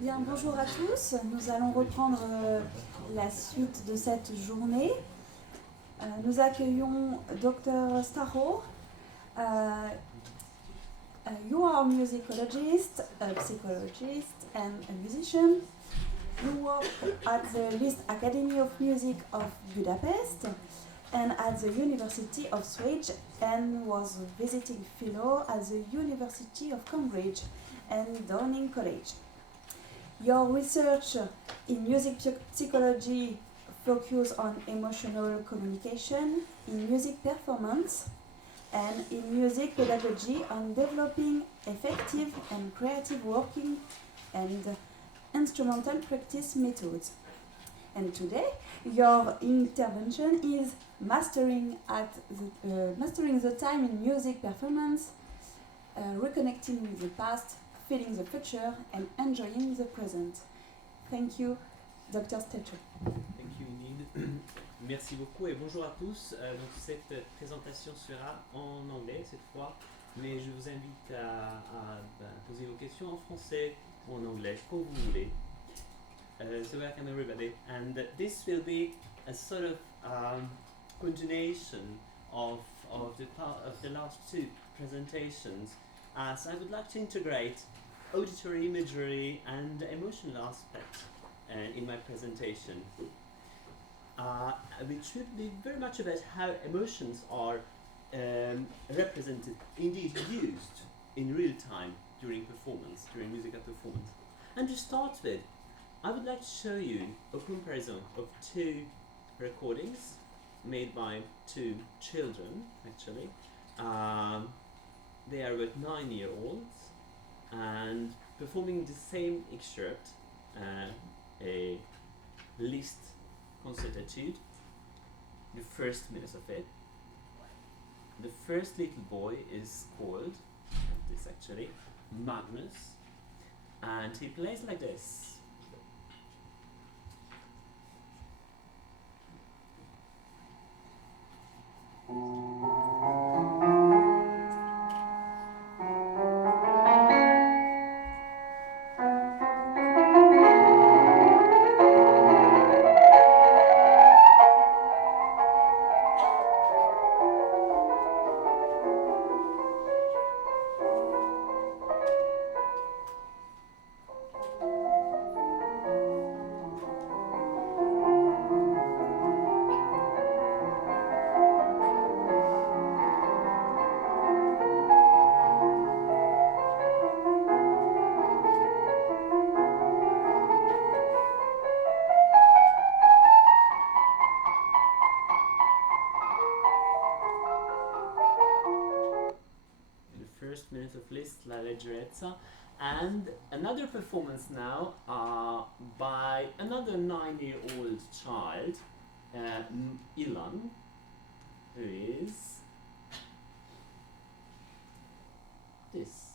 Bien, bonjour à tous. Nous allons reprendre la suite de cette journée. Nous accueillons Dr. Stacho. You are a musicologist, a psychologist, and a musician. You work at the Liszt Academy of Music of Budapest and at the University of Sweden, and was a visiting fellow at the University of Cambridge and Downing College. Your research in music psychology focus on emotional communication, in music performance, and in music pedagogy on developing effective and creative working and instrumental practice methods. And today, your intervention is mastering the time in music performance, reconnecting with the past, feeling the future, and enjoying the present. Thank you, Dr. Stacho. Thank you indeed. Merci beaucoup et bonjour à tous. Donc cette présentation sera en anglais cette fois, mais je vous invite à poser vos questions en français ou en anglais, comme vous voulez. So welcome everybody, and this will be a sort of continuation of the last two presentations, as I would like to integrate auditory, imagery, and emotional aspects in my presentation, which would be very much about how emotions are represented, indeed used in real time during performance, during musical performance. And to start with, I would like to show you a comparison of two recordings made by two children, actually. They are about 9-year-olds and performing the same excerpt, a Liszt concert etude, the first minute of it. The first little boy is called, this actually, Magnus, and he plays like this. Minute of Liszt, La Leggerezza, and another performance now by another 9-year-old child, Ilan, who is this.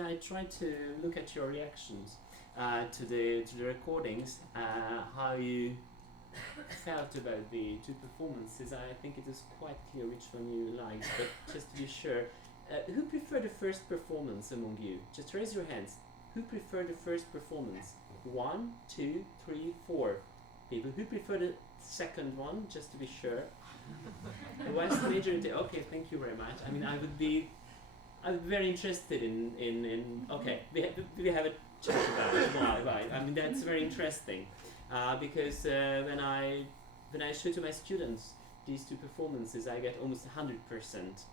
I try to look at your reactions to the recordings, how you felt about the two performances. I think it is quite clear which one you liked, but just to be sure, who preferred the first performance among you? Just raise your hands. Who preferred the first performance? 1, 2, 3, 4 people. Who preferred the second one? Just to be sure. The West majority. Okay, thank you very much. I mean, I'm very interested in okay, we have a chat about it. Why? I mean, that's very interesting because when I show to my students these two performances, I get almost 100%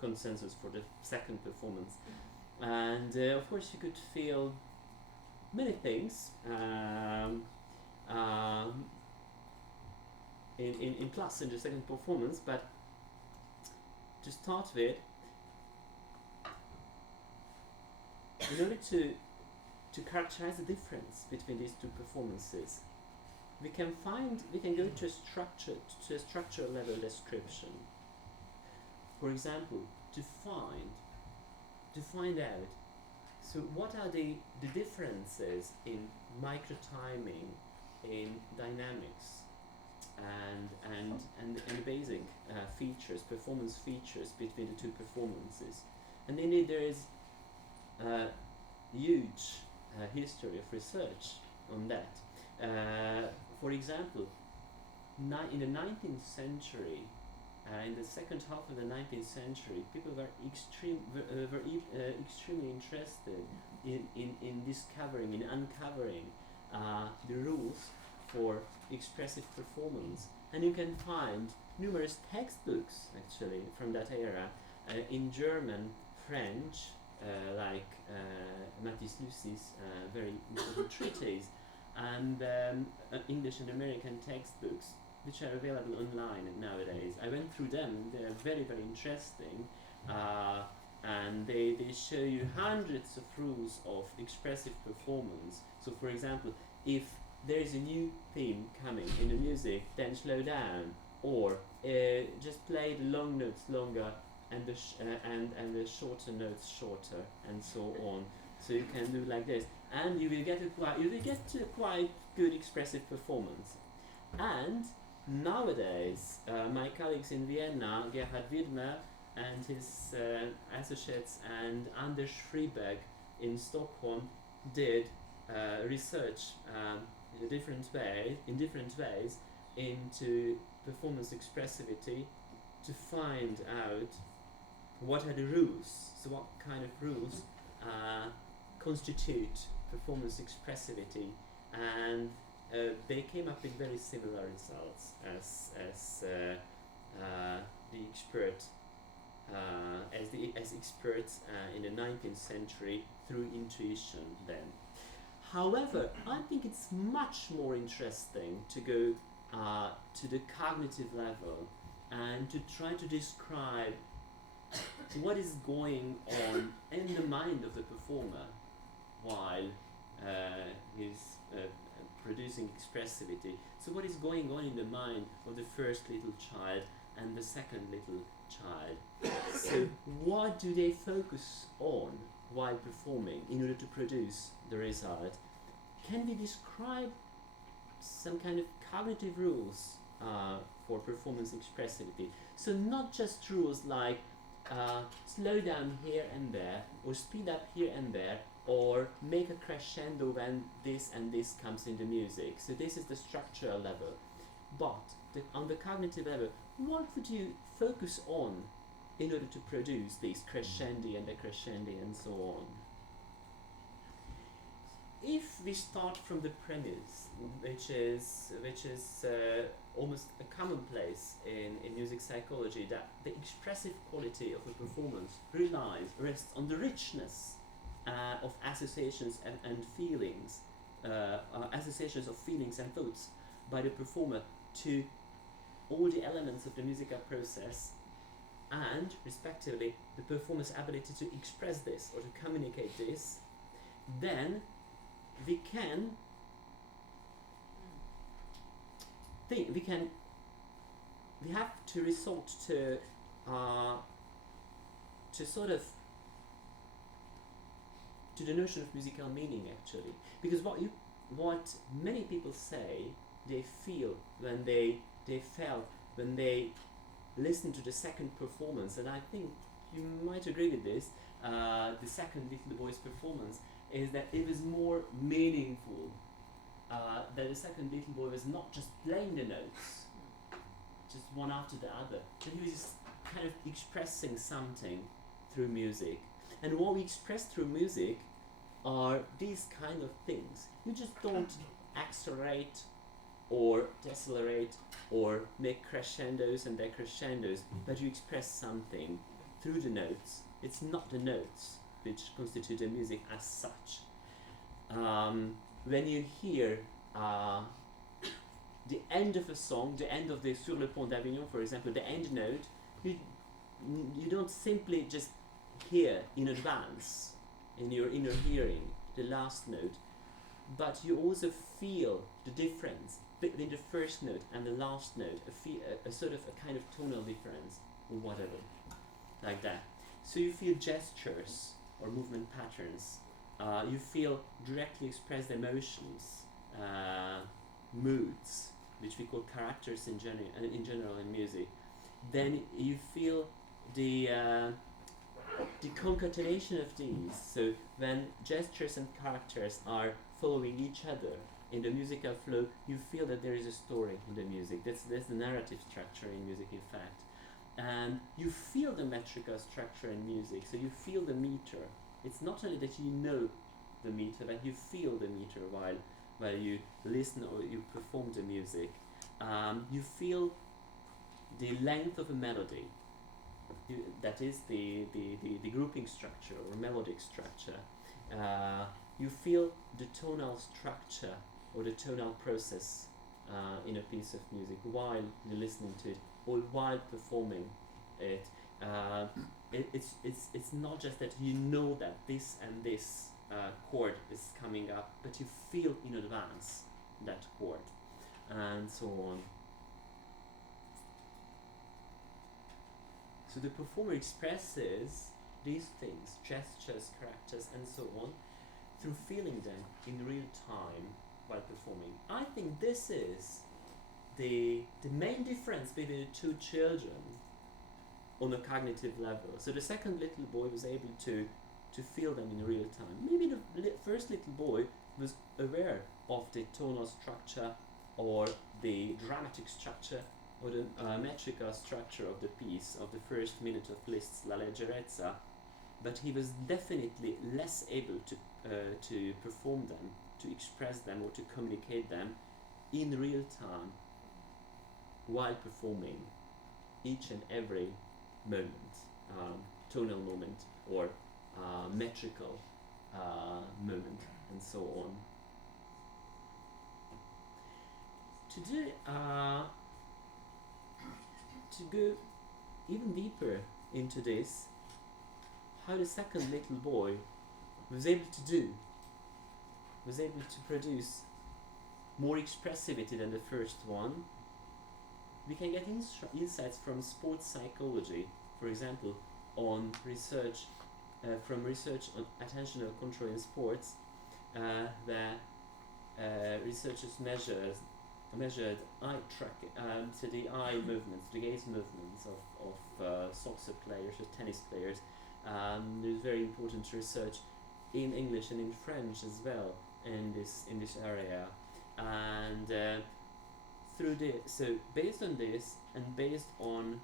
consensus for the second performance. And of course, you could feel many things in plus in the second performance, but to start with, in order to characterize the difference between these two performances, we can go to a structure level description. For example, to find out, so what are the differences in micro timing, in dynamics, and basic features, performance features between the two performances. And indeed there is a huge history of research on that. For example, in the 19th century, in the second half of the 19th century, people were extremely interested in discovering, in uncovering the rules for expressive performance. And you can find numerous textbooks actually from that era in German, French, like Matisse Lucy's very important treatise, and English and American textbooks, which are available online nowadays. I went through them. They're very, very interesting, and they show you hundreds of rules of expressive performance. So for example, if there is a new theme coming in the music, then slow down, or just play the long notes longer and the shorter notes shorter, and so on. So you can do like this, and you will get to a quite good expressive performance. And nowadays, my colleagues in Vienna, Gerhard Widmer and his associates, and Anders Friberg in Stockholm, did research in different ways into performance expressivity to find out what are the rules. So what kind of rules constitute performance expressivity, and they came up with very similar results as experts in the 19th century through intuition then. However, I think it's much more interesting to go to the cognitive level and to try to describe what is going on in the mind of the performer while he's producing expressivity. So what is going on in the mind of the first little child and the second little child? So what do they focus on while performing in order to produce the result? Can we describe some kind of cognitive rules for performance expressivity? So not just rules like slow down here and there, or speed up here and there, or make a crescendo when this and this comes in the music. So this is the structural level. But on the cognitive level, what would you focus on in order to produce these crescendi and decrescendi and so on? If we start from the premise, which is almost a commonplace in music psychology, that the expressive quality of a performance rests on the richness of associations and feelings, associations of feelings and thoughts by the performer to all the elements of the musical process, and respectively the performer's ability to express this or to communicate this, then we have to resort to the notion of musical meaning, actually, because what many people say they feel when they felt when they listen to the second performance, and I think you might agree with this, the second little boy's performance, is that it was more meaningful, that the second little boy was not just playing the notes, just one after the other, but he was kind of expressing something through music. And what we express through music are these kind of things. You just don't accelerate or decelerate or make crescendos and decrescendos, but you express something through the notes. It's not the notes which constitute the music as such. When you hear the end of a song, the end of the Sur le Pont d'Avignon, for example, the end note, you don't simply just hear in advance, in your inner hearing, the last note, but you also feel the difference between the first note and the last note, a sort of a kind of tonal difference, or whatever, like that. So you feel gestures or movement patterns, you feel directly expressed emotions, moods, which we call characters in general in music. Then you feel the concatenation of these. So when gestures and characters are following each other in the musical flow, you feel that there is a story in the music. That's the narrative structure in music, in fact. And you feel the metrical structure in music, so you feel the meter. It's not only that you know the meter, but you feel the meter while you listen or you perform the music. You feel the length of a melody. That is the grouping structure or melodic structure. You feel the tonal structure or the tonal process in a piece of music while you're listening to it or while performing it. It's not just that you know that this and this chord is coming up, but you feel in advance that chord, and so on. So the performer expresses these things, gestures, characters, and so on, through feeling them in real time while performing. I think this is the main difference between the two children on a cognitive level. So the second little boy was able to feel them in real time. Maybe the first little boy was aware of the tonal structure or the dramatic structure or the metrical structure of the piece, of the first minute of Liszt's La Leggerezza, but he was definitely less able to perform them, to express them or to communicate them in real time while performing each and every moment, tonal moment or metrical moment, and so on. To go even deeper into this, how the second little boy was able to produce more expressivity than the first one, we can get insights from sports psychology, for example, on research, from research on attentional control in sports, where researchers measured eye tracking, so the eye movements, the gaze movements of soccer players or tennis players. There's very important research in English and in French as well in this area, and so based on this and based on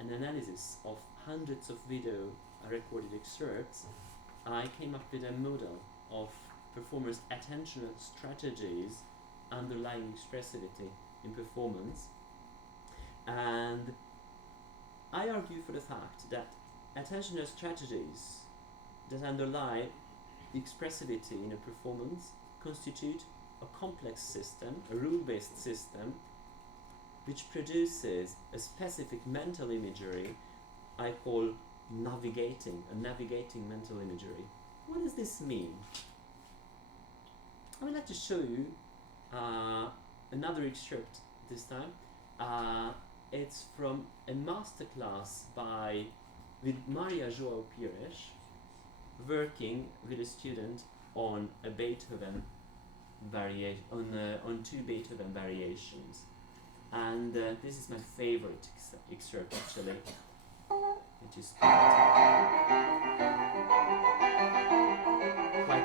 an analysis of hundreds of video recorded excerpts, I came up with a model of performers' attentional strategies underlying expressivity in performance, and I argue for the fact that attentional strategies that underlie expressivity in a performance constitute a complex system, a rule-based system, which produces a specific mental imagery I call navigating mental imagery. What does this mean? I would like to show you another excerpt this time. It's from a masterclass with Maria João Pires, working with a student on a Beethoven variation, on two Beethoven variations, and this is my favorite excerpt actually. It is quite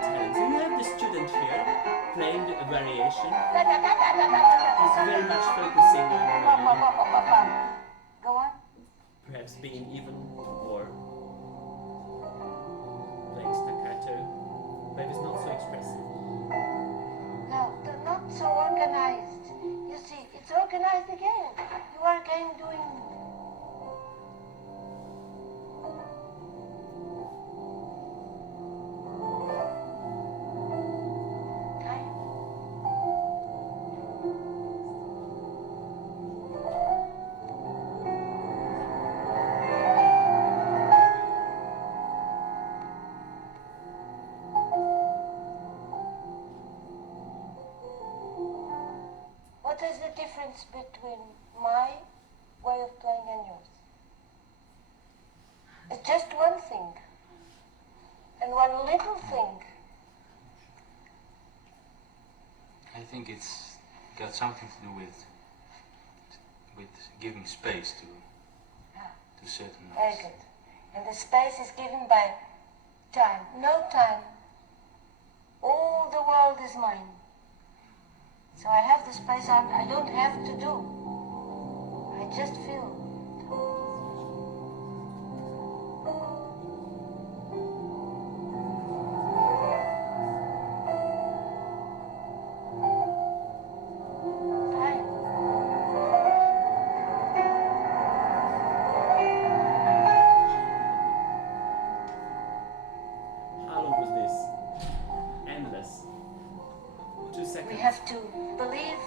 telling. So you have the student here playing a variation. He's very much focusing on Go on. perhaps being even or playing staccato, but it's not so expressive. No, not so organized. recognized again. You are again doing... What is the difference between my way of playing and yours? It's just one thing. And one little thing. I think it's got something to do with giving space to certain Very notes. good. And the space is given by time. No time. All the world is mine. So I have the space I don't have to do. I just feel. Fine. How long was this? Endless. 2 seconds. We have to believe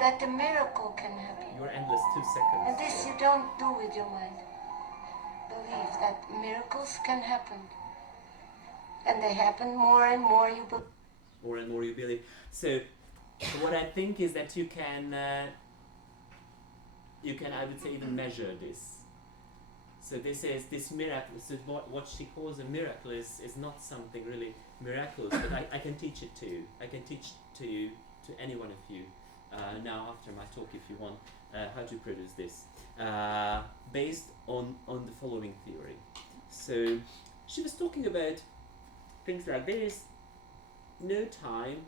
that a miracle can happen. You're endless 2 seconds. And this you don't do with your mind. Believe that miracles can happen. And they happen more and more you believe. More and more you believe. So what I think is that you can I would say even measure this. So this miracle, so what she calls a miracle is not something really miraculous, but I can teach it to you. I can teach to you, to any one of you, now after my talk if you want, how to produce this, based on the following theory. So she was talking about things like there is no time,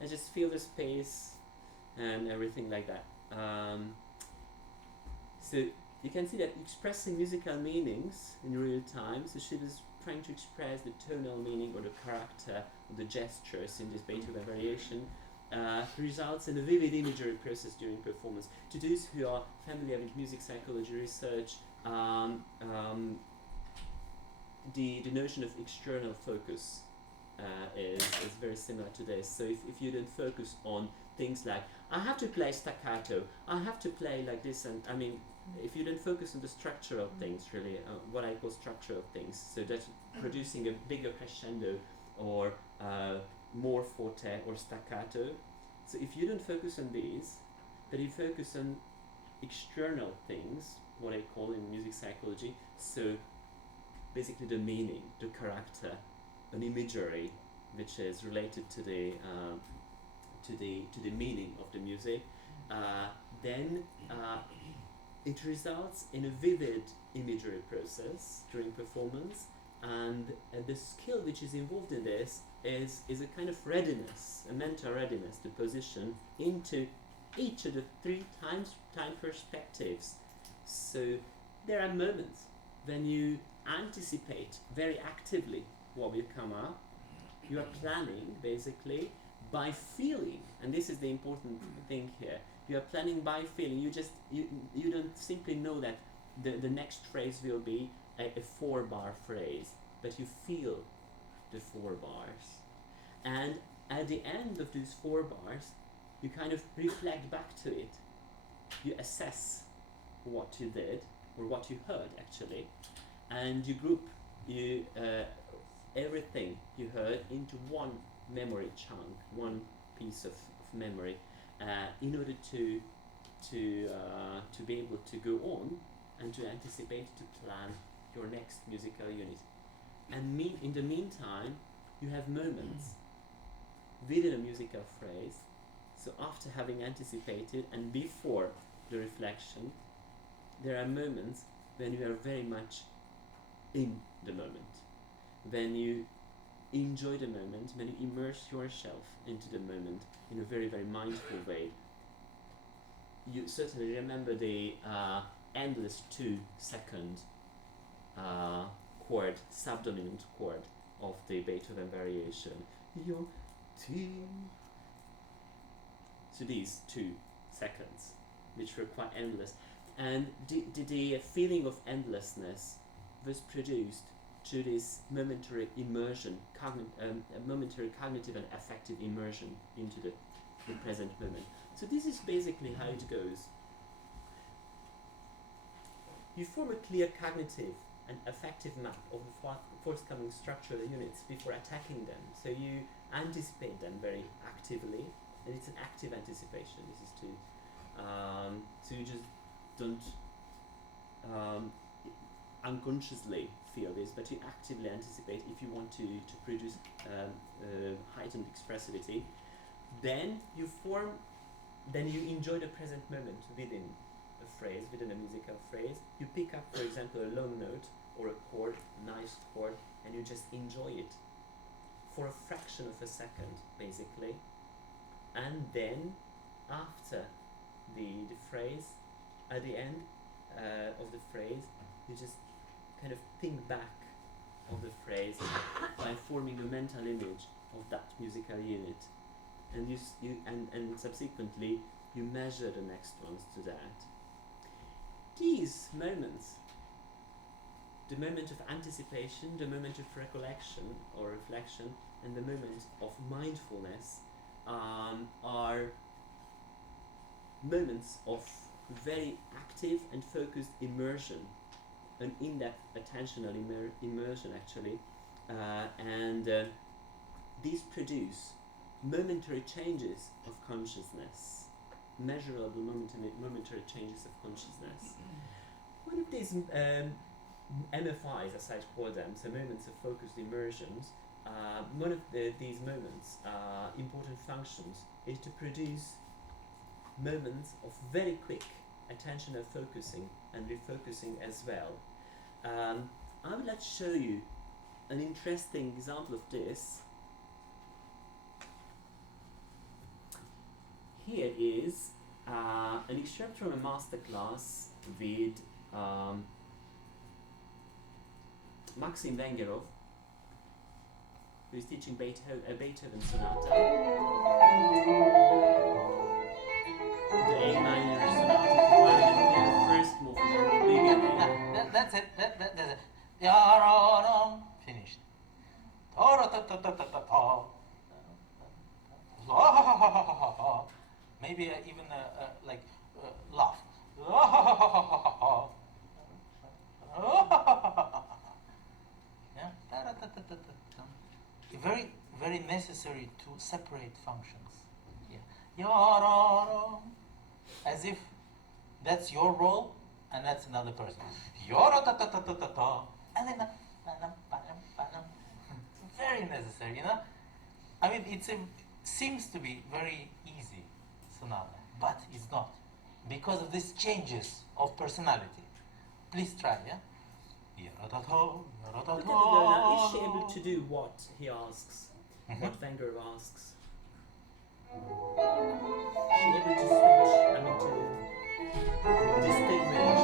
I just feel the space and everything like that. So you can see that expressing musical meanings in real time, so she was trying to express the tonal meaning or the character or the gestures in this Beethoven variation, results in a vivid imagery process during performance. To those who are familiar with music psychology research, the notion of external focus is very similar to this. So if you don't focus on things like, I have to play staccato, I have to play like this, and I mean, if you don't focus on the structural things, really, what I call structural things, so that producing a bigger crescendo or more forte or staccato, so if you don't focus on these, but you focus on external things, what I call in music psychology, so basically the meaning, the character, an imagery which is related to the meaning of the music, then it results in a vivid imagery process during performance, and the skill which is involved in this is a kind of readiness, a mental readiness to position into each of the 3 time perspectives. So there are moments when you anticipate very actively what will come up. You are planning basically by feeling, and this is the important thing here. You are planning by feeling. You don't simply know that the next phrase will be a 4-bar phrase, but you feel the 4 bars, and at the end of those 4 bars you kind of reflect back to it. You assess what you did or what you heard actually, and you group everything you heard into one memory chunk, one piece of memory, in order to be able to go on and to anticipate, to plan your next musical unit. And in the meantime, you have moments within a musical phrase. So after having anticipated and before the reflection, there are moments when you are very much in the moment, when you enjoy the moment, when you immerse yourself into the moment in a very, very mindful way. You certainly remember the endless 2-second chord, subdominant chord of the Beethoven variation. So these 2 seconds which were quite endless. And the feeling of endlessness was produced through this momentary immersion, momentary cognitive and affective immersion into the present moment. So this is basically how it goes. You form a clear cognitive and affective map of the forthcoming structural units before attacking them. So you anticipate them very actively, and it's an active anticipation. This is so you just don't unconsciously feel this, but you actively anticipate if you want to produce heightened expressivity. Then you enjoy the present moment within a phrase, within a musical phrase. You pick up, for example, a long note or a chord, nice chord, and you just enjoy it for a fraction of a second, basically. And then, after the phrase, at the end of the phrase, you just kind of think back of the phrase by forming a mental image of that musical unit, and and subsequently you measure the next ones to that. These moments, the moment of anticipation, the moment of recollection or reflection, and the moment of mindfulness, are moments of very active and focused immersion, an in-depth attentional immersion actually, and these produce momentary changes of consciousness, measurable momentary changes of consciousness. One of these MFIs, as I call them, so moments of focused immersions, one of these moments, important functions, is to produce moments of very quick attentional focusing and refocusing as well. I would like to show you an interesting example of this. Here is an excerpt from a masterclass with Maxim Vengerov, who is teaching Beethoven sonata, the A minor sonata for violin and piano, first movement, beginning. That's it. That's it. Finished. Maybe even like laugh. Yeah. Very, very necessary to separate functions. Yeah. As if that's your role and that's another person. And then very necessary, you know. I mean, seems to be very easy sonata, but it's not, because of these changes of personality. Please try, yeah. Look at the girl now. Is she able to do what he asks? What Wenger asks? Is she able to switch? I mean, to distinguish?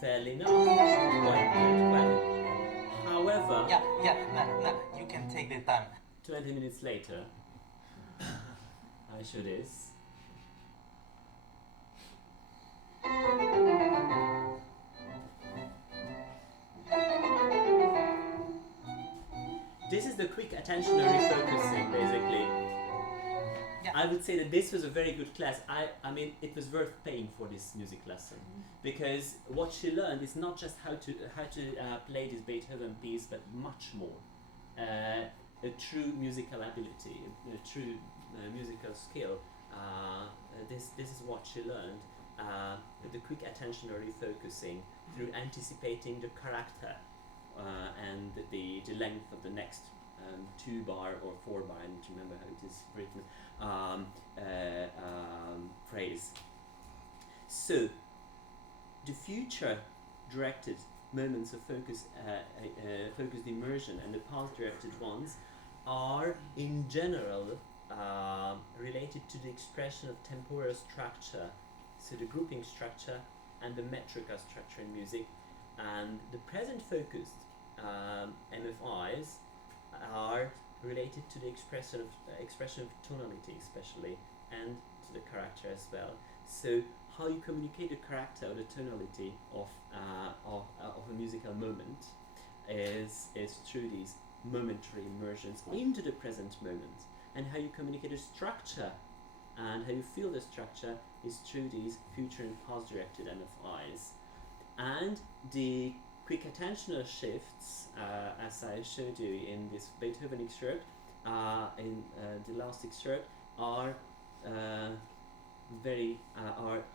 Fairly enough. Quite good. However, Yeah. You can take the time. 20 minutes later, I show this. This is the quick attentional refocusing, basically. Yeah. I would say that this was a very good class. I mean, it was worth paying for this music lesson, because what she learned is not just how to play this Beethoven piece, but much more. A true musical ability, a true musical skill. This is what she learned. The quick attentional refocusing through anticipating the character and the length of the next 2-bar or 4-bar, I need to remember how it is written, phrase. So the future directed moments of focused immersion and the past directed ones are in general related to the expression of temporal structure, so the grouping structure and the metrical structure in music, and the present focused MFIs are related to the expression of tonality, especially, and to the character as well. So how you communicate the character or the tonality of a musical moment is through these momentary immersions into the present moment, and how you communicate the structure and how you feel the structure is through these future and past directed MFIs. And the quick attentional shifts, as I showed you in this Beethoven excerpt, in the last excerpt, are are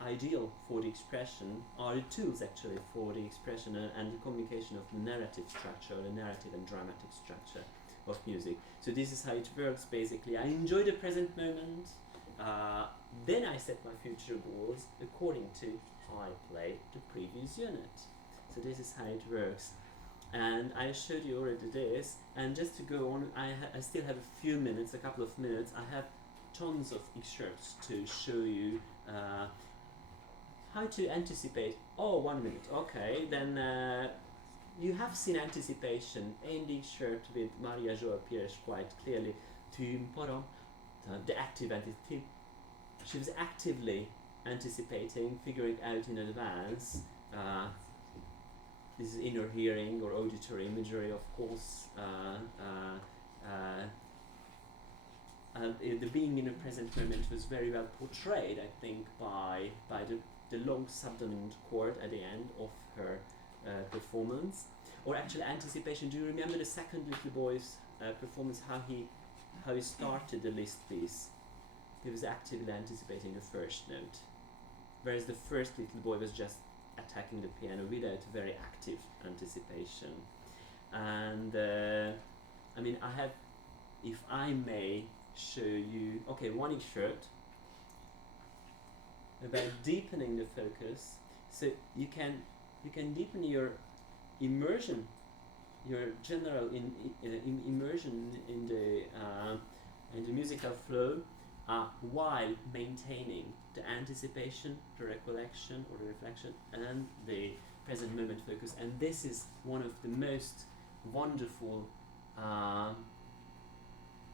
ideal for the expression, are the tools actually for the expression and the communication of the narrative structure, the narrative and dramatic structure of music. So this is how it works basically. I enjoy the present moment, then I set my future goals according to how I play the previous unit. So this is how it works. And I showed you already this, and just to go on, I still have a few minutes, a couple of minutes. I have tons of excerpts to show you how to anticipate. Oh, 1 minute, okay, then you have seen anticipation in the excerpt with Maria João Pires quite clearly. The active anticipation. She was actively anticipating, figuring out in advance. This is inner hearing or auditory imagery, of course. The being in the present moment was very well portrayed, I think, by the long subdominant chord at the end of her performance. Or actually anticipation. Do you remember the second little boy's performance, how he started the Liszt piece? He was actively anticipating the first note, whereas the first little boy was just attacking the piano without very active anticipation. And I mean, I have, if I may show you, okay, one excerpt about deepening the focus. So you can deepen your immersion, your general immersion in the musical flow while maintaining the anticipation, the recollection or the reflection, and the present moment focus. And this is one of the most wonderful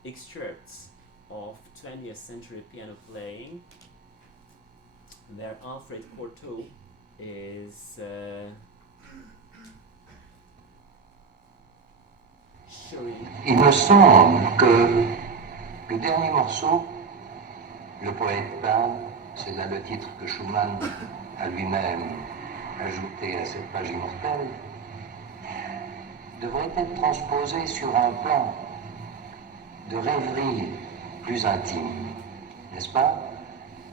excerpts of 20th century piano playing, where Alfred Cortot is showing. Il me semble que le dernier morceau, le poète pâle, c'est là le titre que Schumann a lui-même ajouté à cette page immortelle, devrait être transposé sur un plan de rêverie plus intime, n'est-ce pas?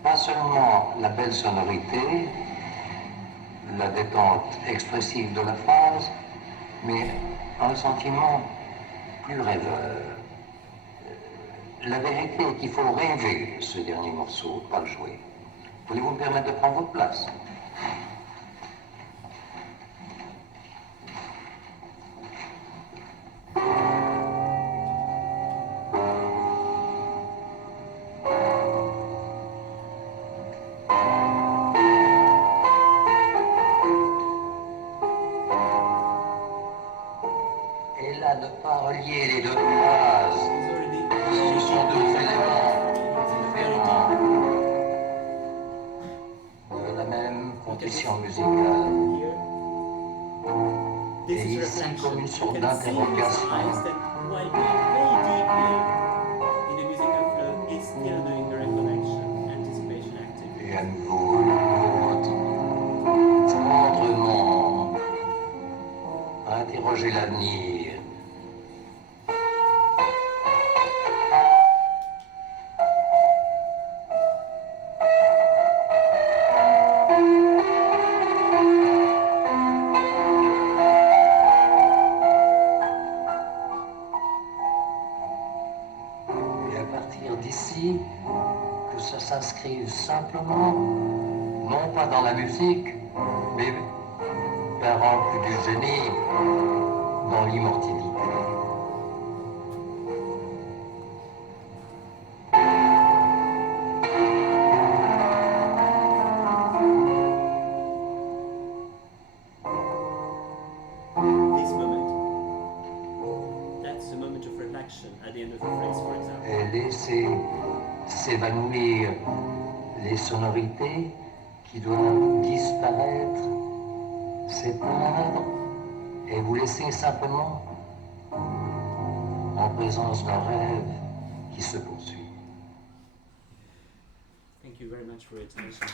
Pas seulement la belle sonorité, la détente expressive de la phrase, mais un sentiment plus rêveur. La vérité est qu'il faut rêver ce dernier morceau, pas le jouer. Voulez-vous me permettre de prendre votre place? Et là, ne pas relier les deux phrases. Ce sont deux éléments différents de la même condition musicale. This Et is ici, reflection. comme une You sorte can see in his d'interrogation. eyes that while being very deeply in the musical flow, he's still doing the recollection, anticipation activity. Et à nouveau, tendrement, interroger l'avenir. Et à partir d'ici, que ça s'inscrive simplement, non pas dans la musique, mais par an du génie, dans l'immortalité. This moment laisser s'évanouir les sonorités qui doivent disparaître, s'éteindre, et vous laisser simplement en présence d'un rêve qui se poursuit. Thank you very much for your attention.